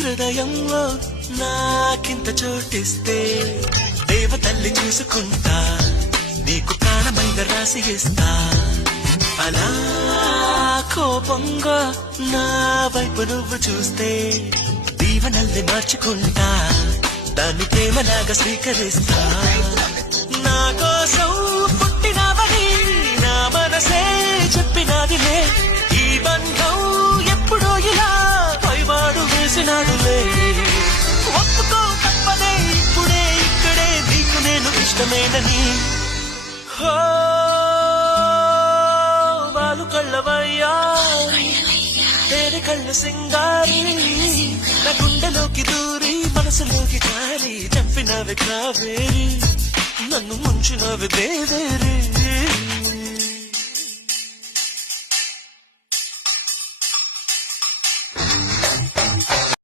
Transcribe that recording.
హృదయంలో నాకింత చోటిస్తే దేవతల్లి చూసుకుంటా నీకు ప్రాణమైన రాసి ఇస్తా అలా కోపంగా నా వైపు నువ్వు చూస్తే దీవనల్ని మార్చుకుంటా దాన్ని ప్రేమలాగా స్వీకరిస్తా నా కోసం పుట్టినవని నా మనసే చెప్పినదిలే ఈ బంధం ఎప్పుడో ఇలా పైవాడు వేసినాడులే ఒప్పుకో తప్పనే ఇప్పుడే ఇక్కడే నీకు నేను ఇష్టమేనని బాలు కళ్ళవయ్యా తేరి కళ్ళు సింగారి నా గుండెలోకి దూరి మనసులోకి జారి చంపినవి కావేరి నన్ను ముంచినవి దేవేరి